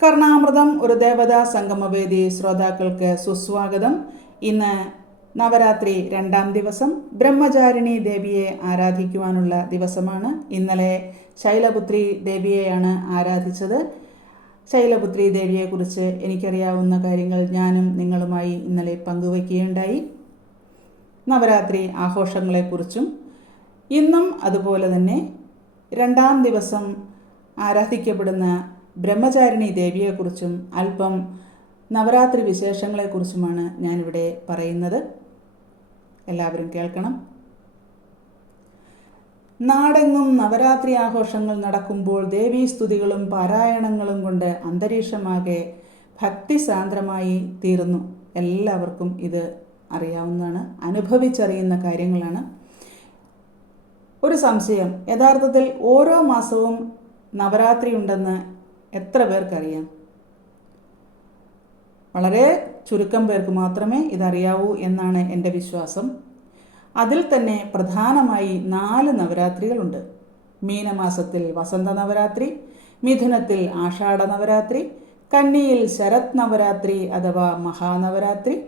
കർണാമൃതം ഒരു ദേവതാ സംഗമവേദി ശ്രോതാക്കൾക്ക് സുസ്വാഗതം. ഇന്ന് നവരാത്രി രണ്ടാം ദിവസം ബ്രഹ്മചാരിണി ദേവിയെ ആരാധിക്കുവാനുള്ള ദിവസമാണ്. ഇന്നലെ ശൈലപുത്രി ദേവിയെയാണ് ആരാധിച്ചത്. ശൈലപുത്രി ദേവിയെക്കുറിച്ച് എനിക്കറിയാവുന്ന കാര്യങ്ങൾ ഞാനും നിങ്ങളുമായി ഇന്നലെ പങ്കുവയ്ക്കുകയുണ്ടായി നവരാത്രി ആഘോഷങ്ങളെക്കുറിച്ചും ഇന്നും അതുപോലെ തന്നെ രണ്ടാം ദിവസം ആരാധിക്കപ്പെടുന്ന ബ്രഹ്മചാരിണി ദേവിയെക്കുറിച്ചും അല്പം നവരാത്രി വിശേഷങ്ങളെക്കുറിച്ചുമാണ് ഞാനിവിടെ പറയുന്നത്. എല്ലാവരും കേൾക്കണം. നാടെങ്ങും നവരാത്രി ആഘോഷങ്ങൾ നടക്കുമ്പോൾ ദേവീസ്തുതികളും പാരായണങ്ങളും കൊണ്ട് അന്തരീക്ഷമാകെ ഭക്തിസാന്ദ്രമായി തീർന്നു എല്ലാവർക്കും ഇത് അറിയാവുന്നതാണ് അനുഭവിച്ചറിയുന്ന കാര്യങ്ങളാണ്. ഒരു സംശയം യഥാർത്ഥത്തിൽ ഓരോ മാസവും നവരാത്രി ഉണ്ടെന്ന് എത്ര പേർക്കറിയാം? വളരെ ചുരുക്കം പേർക്ക് മാത്രമേ ഇതറിയാവൂ എന്നാണ് എന്റെ വിശ്വാസം. അതിൽ തന്നെ പ്രധാനമായി നാല് നവരാത്രികളുണ്ട്. മീനമാസത്തിൽ വസന്ത നവരാത്രി മിഥുനത്തിൽ ആഷാഢ നവരാത്രി കന്നിയിൽ ശരത് നവരാത്രി അഥവാ മഹാനവരാത്രി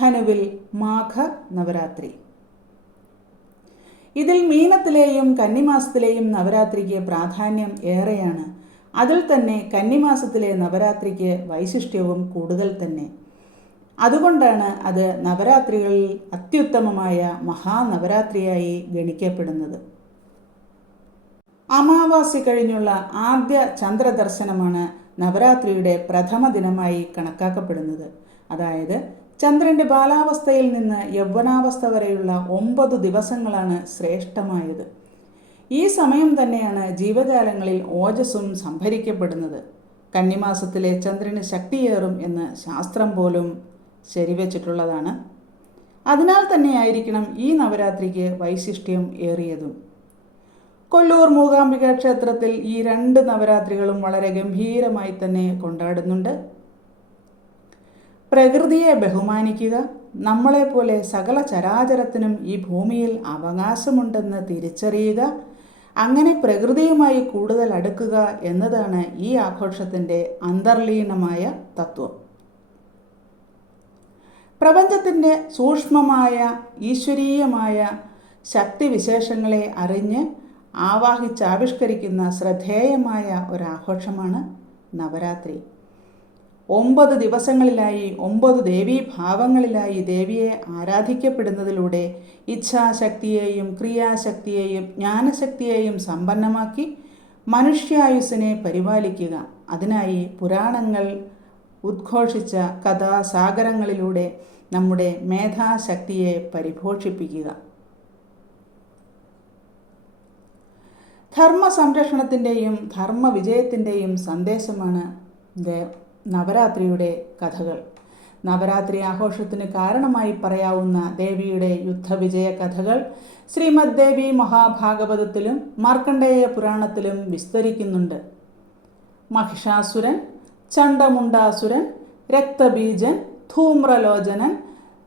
ധനുവിൽ മാഘ നവരാത്രി. ഇതിൽ മീനത്തിലെയും കന്നിമാസത്തിലെയും നവരാത്രിക്ക് പ്രാധാന്യം ഏറെയാണ്. അതിൽ തന്നെ കന്നിമാസത്തിലെ നവരാത്രിക്ക് വൈശിഷ്ട്യവും കൂടുതൽ തന്നെ. അതുകൊണ്ടാണ് അത് നവരാത്രികളിൽ അത്യുത്തമമായ മഹാനവരാത്രിയായി ഗണിക്കപ്പെടുന്നത്. അമാവാസി കഴിഞ്ഞുള്ള ആദ്യ ചന്ദ്രദർശനമാണ് നവരാത്രിയുടെ പ്രഥമ ദിനമായി കണക്കാക്കപ്പെടുന്നത്. അതായത് ചന്ദ്രന്റെ ബാലാവസ്ഥയിൽ നിന്ന് യൗവനാവസ്ഥ വരെയുള്ള ഒമ്പത് ദിവസങ്ങളാണ് ശ്രേഷ്ഠമായത്. ഈ സമയം തന്നെയാണ് ജീവജാലങ്ങളിൽ ഓജസ്സും സംഭരിക്കപ്പെടുന്നത്. കന്നിമാസത്തിലെ ചന്ദ്രന് ശക്തിയേറും എന്ന് ശാസ്ത്രം പോലും ശരിവച്ചിട്ടുള്ളതാണ്. അതിനാൽ തന്നെയായിരിക്കണം ഈ നവരാത്രിക്ക് വൈശിഷ്ട്യം ഏറിയതും. കൊല്ലൂർ മൂകാംബിക ക്ഷേത്രത്തിൽ ഈ രണ്ട് നവരാത്രികളും വളരെ ഗംഭീരമായി തന്നെ കൊണ്ടാടുന്നുണ്ട്. പ്രകൃതിയെ ബഹുമാനിക്കുക നമ്മളെപ്പോലെ സകല ചരാചരത്തിനും ഈ ഭൂമിയിൽ അവകാശമുണ്ടെന്ന് തിരിച്ചറിയുക അങ്ങനെ പ്രകൃതിയുമായി കൂടുതൽ അടുക്കുക എന്നതാണ് ഈ ആഘോഷത്തിന്റെ അന്തർലീനമായ തത്വം. പ്രപഞ്ചത്തിന്റെ സൂക്ഷ്മമായ ഈശ്വരീയമായ ശക്തിവിശേഷങ്ങളെ അറിഞ്ഞ് ആവാഹിച്ചാവിഷ്കരിക്കുന്ന ശ്രദ്ധേയമായ ഒരാഘോഷമാണ് നവരാത്രി. ഒമ്പത് ദിവസങ്ങളിലായി ഒമ്പത് ദേവീ ഭാവങ്ങളിലായി ദേവിയെ ആരാധിക്കപ്പെടുന്നതിലൂടെ ഇച്ഛാശക്തിയെയും ക്രിയാശക്തിയെയും ജ്ഞാനശക്തിയെയും സമ്പന്നമാക്കി മനുഷ്യായുസ്സിനെ പരിപാലിക്കുക. അതിനായി പുരാണങ്ങൾ ഉദ്ഘോഷിച്ച കഥാസാഗരങ്ങളിലൂടെ നമ്മുടെ മേധാശക്തിയെ പരിപോഷിപ്പിക്കുക. ധർമ്മ സംരക്ഷണത്തിന്റെയും ധർമ്മ വിജയത്തിന്റെയും സന്ദേശമാണ് നവരാത്രിയുടെ കഥകൾ. നവരാത്രി ആഘോഷത്തിന് കാരണമായി പറയാവുന്ന ദേവിയുടെ യുദ്ധവിജയ കഥകൾ ശ്രീമദ് ദേവി മഹാഭാഗവതത്തിലും മാർക്കണ്ഡേയ പുരാണത്തിലും വിസ്തരിക്കുന്നുണ്ട്. മഹിഷാസുരൻ ചണ്ഡമുണ്ടാസുരൻ രക്തബീജൻ ധൂമ്രലോചനൻ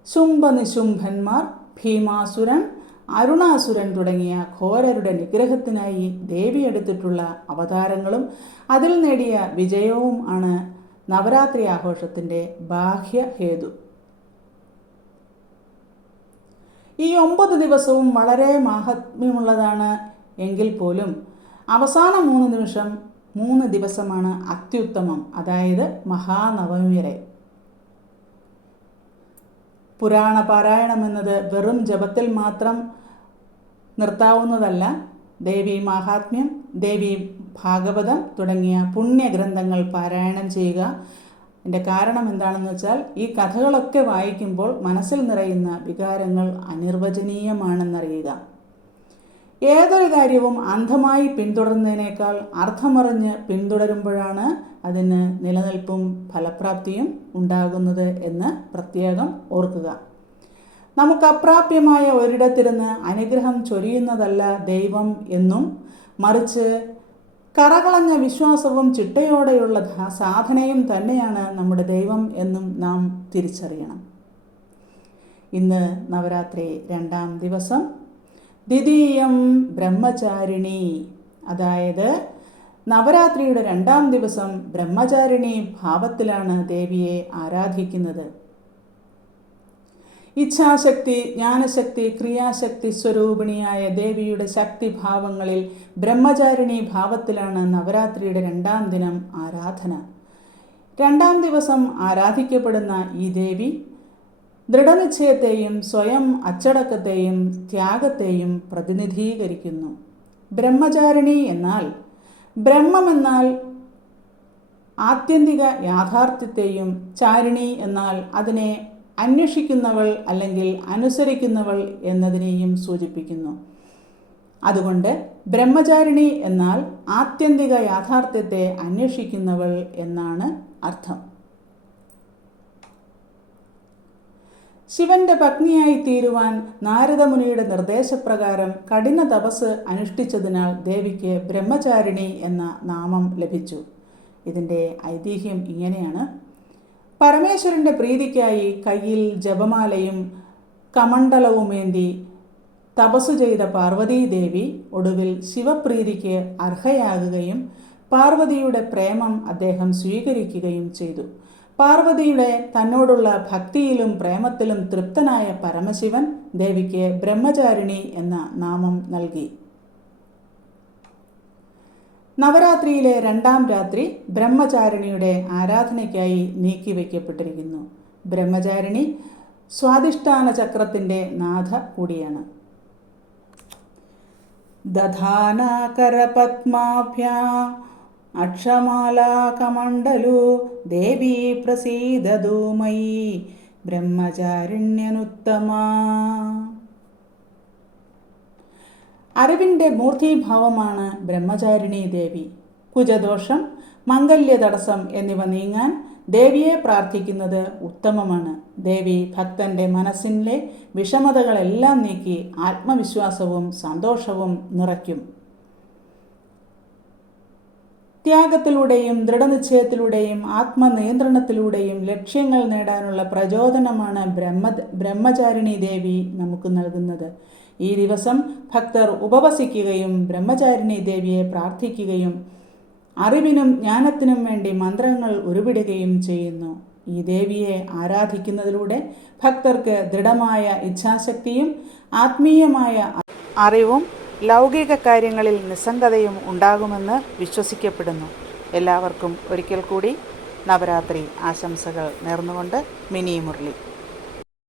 ശുംഭനിശുംഭന്മാർ ഭീമാസുരൻ അരുണാസുരൻ തുടങ്ങിയ ഘോരരുടെ നിഗ്രഹത്തിനായി ദേവി എടുത്തിട്ടുള്ള അവതാരങ്ങളും അതിൽ നേടിയ വിജയവും ആണ് നവരാത്രി ആഘോഷത്തിന്റെ ബാഹ്യ ഹേതു. ഈ ഒമ്പത് ദിവസവും വളരെ മാഹാത്മ്യമുള്ളതാണ് എങ്കിൽ പോലും അവസാന മൂന്ന് നിമിഷം മൂന്ന് ദിവസമാണ് അത്യുത്തമം അതായത് മഹാനവമി വരെ. പുരാണ പാരായണം എന്നത് വെറും ജപത്തിൽ മാത്രം നിർത്താവുന്നതല്ല ദേവി മാഹാത്മ്യം ദേവി ഭാഗവതം തുടങ്ങിയ പുണ്യഗ്രന്ഥങ്ങൾ പാരായണം ചെയ്യുക. എന്റെ കാരണം എന്താണെന്ന് വെച്ചാൽ ഈ കഥകളൊക്കെ വായിക്കുമ്പോൾ മനസ്സിൽ നിറയുന്ന വികാരങ്ങൾ അനിർവചനീയമാണെന്നറിയുക. ഏതൊരു കാര്യവും അന്ധമായി പിന്തുടരുന്നതിനേക്കാൾ അർത്ഥമറിഞ്ഞ് പിന്തുടരുമ്പോഴാണ് അതിന് നിലനിൽപ്പും ഫലപ്രാപ്തിയും ഉണ്ടാകുന്നത് എന്ന് പ്രത്യേകം ഓർക്കുക. നമുക്ക് അപ്രാപ്യമായ ഒരിടത്തിരുന്ന് അനുഗ്രഹം ചൊരിയുന്നതല്ല ദൈവം എന്നും മറിച്ച് കറകളഞ്ഞ വിശ്വാസവും ചിട്ടയോടെയുള്ള സാധനയും തന്നെയാണ് നമ്മുടെ ദൈവം എന്നും നാം തിരിച്ചറിയണം. ഇന്ന് നവരാത്രി രണ്ടാം ദിവസം ദ്വിതീയം ബ്രഹ്മചാരിണി. അതായത് നവരാത്രിയുടെ രണ്ടാം ദിവസം ബ്രഹ്മചാരിണി ഭാവത്തിലാണ് ദേവിയെ ആരാധിക്കുന്നത്. ഇച്ഛാശക്തി ജ്ഞാനശക്തി ക്രിയാശക്തി സ്വരൂപിണിയായ ദേവിയുടെ ശക്തിഭാവങ്ങളിൽ ബ്രഹ്മചാരിണി ഭാവത്തിലാണ് നവരാത്രിയുടെ രണ്ടാം ദിനം ആരാധന. രണ്ടാം ദിവസം ആരാധിക്കപ്പെടുന്ന ഈ ദേവി ദൃഢനിശ്ചയത്തെയും സ്വയം അച്ചടക്കത്തെയും ത്യാഗത്തെയും പ്രതിനിധീകരിക്കുന്നു. ബ്രഹ്മചാരിണി എന്നാൽ ബ്രഹ്മം എന്നാൽ ആത്യന്തിക യാഥാർത്ഥ്യത്തെയും ചാരിണി എന്നാൽ അതിനെ അന്വേഷിക്കുന്നവൾ അല്ലെങ്കിൽ അനുസരിക്കുന്നവൾ എന്നതിനെയും സൂചിപ്പിക്കുന്നു. അതുകൊണ്ട് ബ്രഹ്മചാരിണി എന്നാൽ ആത്യന്തിക യാഥാർത്ഥ്യത്തെ അന്വേഷിക്കുന്നവൾ എന്നാണ് അർത്ഥം. ശിവന്റെ പത്നിയായി തീരുവാൻ നാരദമുനിയുടെ നിർദ്ദേശപ്രകാരം കഠിന തപസ് അനുഷ്ഠിച്ചതിനാൽ ദേവിക്ക് ബ്രഹ്മചാരിണി എന്ന നാമം ലഭിച്ചു. ഇതിന്റെ ഐതിഹ്യം ഇങ്ങനെയാണ്. പരമേശ്വരന്റെ പ്രീതിക്കായി കയ്യിൽ ജപമാലയും കമണ്ഡലവുമേന്തി തപസ്സു ചെയ്ത പാർവതീദേവി ഒടുവിൽ ശിവപ്രീതിക്ക് അർഹയാകുകയും പാർവതിയുടെ പ്രേമം അദ്ദേഹം സ്വീകരിക്കുകയും ചെയ്തു. പാർവതിയുടെ തന്നോടുള്ള ഭക്തിയിലും പ്രേമത്തിലും തൃപ്തനായ പരമശിവൻ ദേവിക്ക് ബ്രഹ്മചാരിണി എന്ന നാമം നൽകി. നവരാത്രിയിലെ രണ്ടാം രാത്രി ബ്രഹ്മചാരിണിയുടെ ആരാധനയ്ക്കായി നീക്കിവെക്കപ്പെട്ടിരിക്കുന്നു ബ്രഹ്മചാരിണി സ്വാധിഷ്ഠാന ചക്രത്തിന്റെ നാഥ കൂടിയാണ്. ദധാനാകരപത്മാഭ്യാ അക്ഷമാലാകമണ്ഡലു ദേവി പ്രസീദതു മയി ബ്രഹ്മചാരിണ്യനുത്തമാ. അറിവിന്റെ മൂർത്തീഭാവമാണ് ബ്രഹ്മചാരിണി ദേവി. കുജദോഷം മംഗല്യ തടസ്സം എന്നിവ നീങ്ങാൻ ദേവിയെ പ്രാർത്ഥിക്കുന്നത് ഉത്തമമാണ്. ദേവി ഭക്തന്റെ മനസ്സിലെ വിഷമതകളെല്ലാം നീക്കി ആത്മവിശ്വാസവും സന്തോഷവും നിറയ്ക്കും. ത്യാഗത്തിലൂടെയും ദൃഢനിശ്ചയത്തിലൂടെയും ആത്മനിയന്ത്രണത്തിലൂടെയും ലക്ഷ്യങ്ങൾ നേടാനുള്ള പ്രചോദനമാണ് ബ്രഹ്മ ബ്രഹ്മചാരിണി ദേവി നമുക്ക് നൽകുന്നത്. ഈ ദിവസം ഭക്തർ ഉപവസിക്കുകയും ബ്രഹ്മചാരിണി ദേവിയെ പ്രാർത്ഥിക്കുകയും അറിവിനും ജ്ഞാനത്തിനും വേണ്ടി മന്ത്രങ്ങൾ ഉരുവിടുകയും ചെയ്യുന്നു. ഈ ദേവിയെ ആരാധിക്കുന്നതിലൂടെ ഭക്തർക്ക് ദൃഢമായ ഇച്ഛാശക്തിയും ആത്മീയമായ അറിവും ലൗകിക കാര്യങ്ങളിൽ നിസ്സംഗതയും ഉണ്ടാകുമെന്ന് വിശ്വസിക്കപ്പെടുന്നു. എല്ലാവർക്കും ഒരിക്കൽ കൂടി നവരാത്രി ആശംസകൾ നേർന്നുകൊണ്ട് മിനി മുരളി